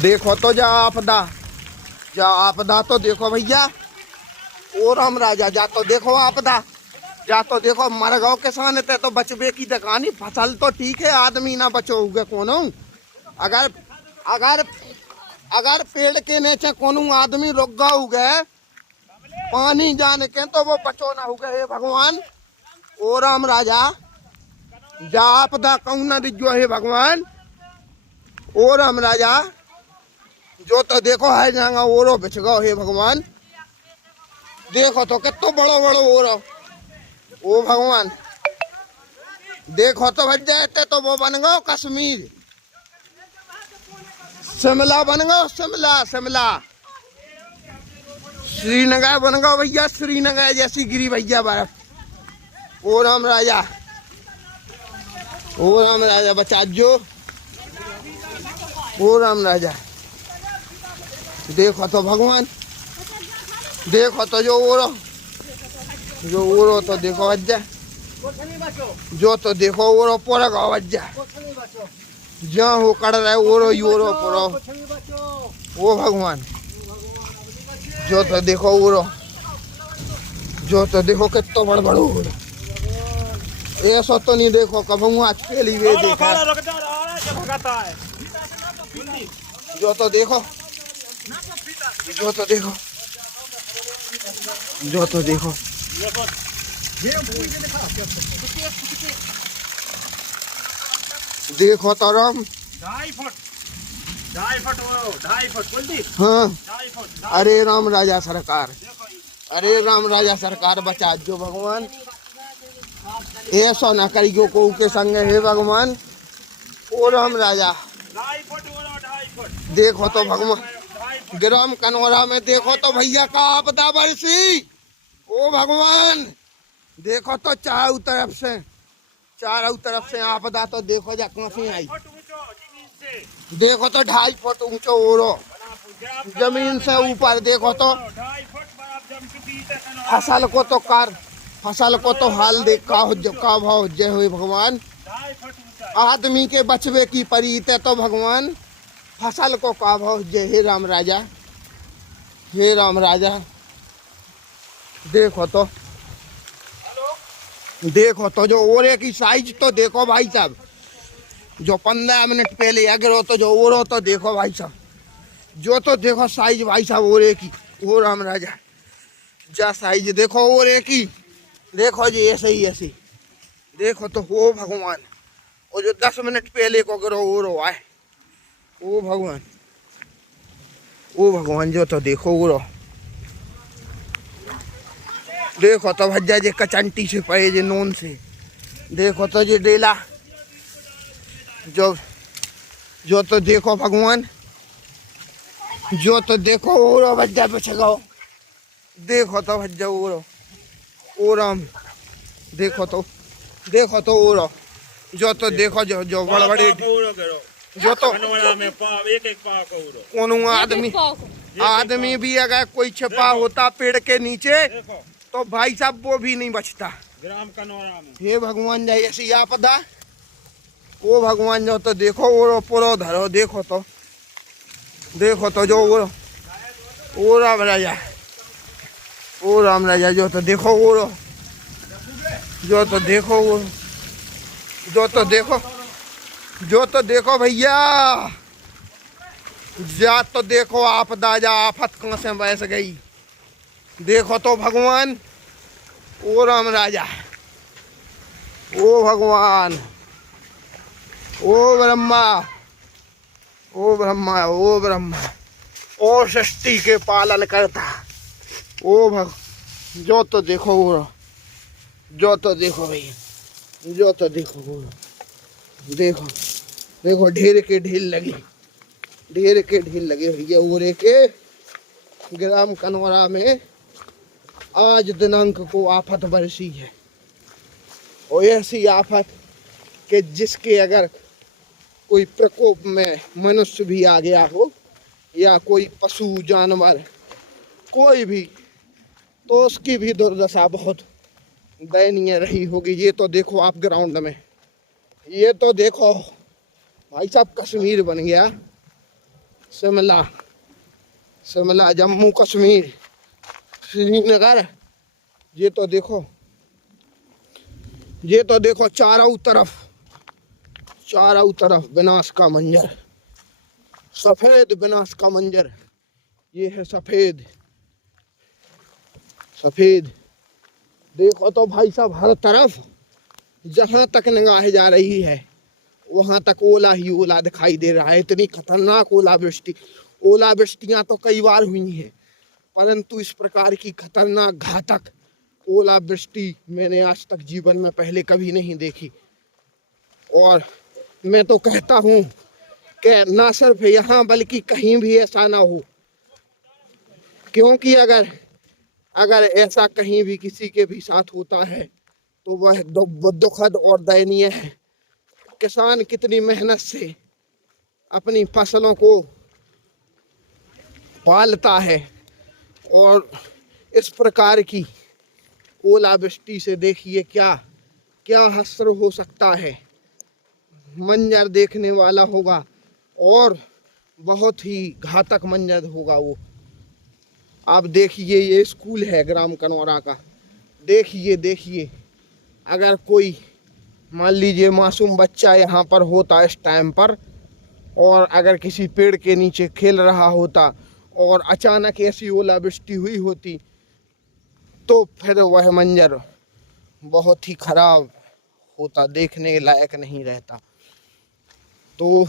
देखो तो जा आपदा तो देखो भैया। ओ राम राजा जा तो देखो आपदा, जा तो देखो मर गो किसान ते तो बचबे की दकानी। फसल तो ठीक है, आदमी ना बचोगे कोनो। अगर अगर अगर पेड़ के नीचे कोनो आदमी रुक गौ गए पानी जाने के तो वो बचो ना हो गए। हे भगवान ओ राम राजा जा आपदा कहूँ ना दिजो हे भगवान। ओ राम राजा जो तो देखो है जांगा ओरो बिछ गो हे भगवान। देखो तो कितो बड़ो बड़ो ओरो। ओ भगवान देखो तो भज जाते तो वो बन गो कश्मीर, शिमला बन गो शिमला श्रीनगर बन गो भैया, श्रीनगर जैसी गिरी भैया बर्फ। ओ राम राजा बचा जो। ओ राम राजा देखो तो भगवान, देखो तो जो ओरो तो देखो वज्जा, जो तो देखो ओरो पूरा गाँव वज्जा जहाँ हो कड़ रहा है ओरो ही ओरो पूरा। ओ भगवान जो तो देखो ओरो, जो तो देखो कितना बड़ बड़ो ओरो। ऐसा तो नहीं देखो कभी आज पहली वे देखा। जो तो देखो, जो तो देखो, जो तो देखो देखो तो राम 2.5 फुट हाँ। अरे राम राजा सरकार, अरे राम राजा सरकार बचा जो भगवान। ऐसा ना करियो को के संग हे भगवान। ओ राम राजा देखो तो भगवान ग्राम कनौरा में देखो तो भैया का आपदा बरसी। ओ भगवान देखो तो चारों तरफ से आपदा तो देखो जा कहाँ से आई। देखो तो 2.5 फुट ऊंचो ओरो जमीन से ऊपर। देखो तो फसल को तो हाल देख का भाव जय हो भगवान। आदमी के बचवे की परीत है तो भगवान फसल को का भाव जय। हे राम राजा, हे राम राजा देखो तो जो ओरे की साइज तो देखो भाई साहब। जो 15 मिनट पहले अगर तो जो ओरो तो देखो भाई साहब, जो तो देखो साइज भाई साहब ओरे की। ओ राम राजा जा साइज देखो ओरे की, देखो जी ऐसे ही देखो तो हो भगवान। और जो 10 मिनट पहले को अगर ओरो आए ओ भगवान जो तो देखो ओरो। देखो तो भज्जा जे कचंटी से पड़े जे नोन से। देखो तो जे डेला जो तो देखो भगवान, जो तो देखो ओरो भज्जा बच गो। देखो तो भज्जा ओरो ओ राम देखो तो ओरो जो तो देखो जो बड़े बड़े जो तो कोनो आदमी भी अगर कोई छिपा होता पेड़ के नीचे तो भाई साहब वो भी नहीं बचता। ग्राम कनौरा में हे भगवान जाए ऐसी आपदा। ओ भगवान जो तो देखो ओरो पूरा धरो। देखो तो जो ओ राम राजा, ओ राम राजा जो तो देखो ओरो, जो तो देखो ओरो, जो तो देखो भैया। जा तो देखो आपदा जा आफत कहाँ से बस गई। देखो तो भगवान ओ राम राजा, ओ भगवान, ओ ब्रह्मा, ओ ब्रह्मा, ओ ब्रह्मा, ओ सृष्टि के पालन करता। ओ जो तो देखो ओरो, जो तो देखो भैया, जो तो देखो ओरो। देखो ढेर के ढील लगी भैया ओरे के। ग्राम कनौरा में आज दिनांक को आफत बरसी है। और ऐसी आफत कि जिसके अगर कोई प्रकोप में मनुष्य भी आ गया हो या कोई पशु जानवर कोई भी, तो उसकी भी दुर्दशा बहुत दयनीय रही होगी। ये तो देखो आप ग्राउंड में, ये तो देखो भाई साहब कश्मीर बन गया। शिमला, शिमला, जम्मू कश्मीर, श्रीनगर। ये तो देखो, ये तो देखो चारों तरफ विनाश का मंजर, सफेद विनाश का मंजर। ये है सफेद, सफेद। देखो तो भाई साहब, हर तरफ जहां तक निगाह जा रही है वहां तक ओला ही ओला दिखाई दे रहा है। इतनी खतरनाक ओलावृष्टि, ओलावृष्टियां तो कई बार हुई हैं, परंतु इस प्रकार की खतरनाक घातक ओलावृष्टि मैंने आज तक जीवन में पहले कभी नहीं देखी। और मैं तो कहता हूँ कि ना सिर्फ यहाँ बल्कि कहीं भी ऐसा ना हो, क्योंकि अगर ऐसा कहीं भी किसी के भी साथ होता है तो वह दुखद और दयनीय है। किसान कितनी मेहनत से अपनी फसलों को पालता है और इस प्रकार की ओलावृष्टि से देखिए क्या क्या हश्र हो सकता है। मंजर देखने वाला होगा और बहुत ही घातक मंजर होगा वो। आप देखिए, ये स्कूल है ग्राम कनौरा का। देखिए अगर कोई मान लीजिए मासूम बच्चा यहाँ पर होता इस टाइम पर, और अगर किसी पेड़ के नीचे खेल रहा होता और अचानक ऐसी ओलावृष्टि हुई होती तो फिर वह मंजर बहुत ही खराब होता, देखने लायक नहीं रहता। तो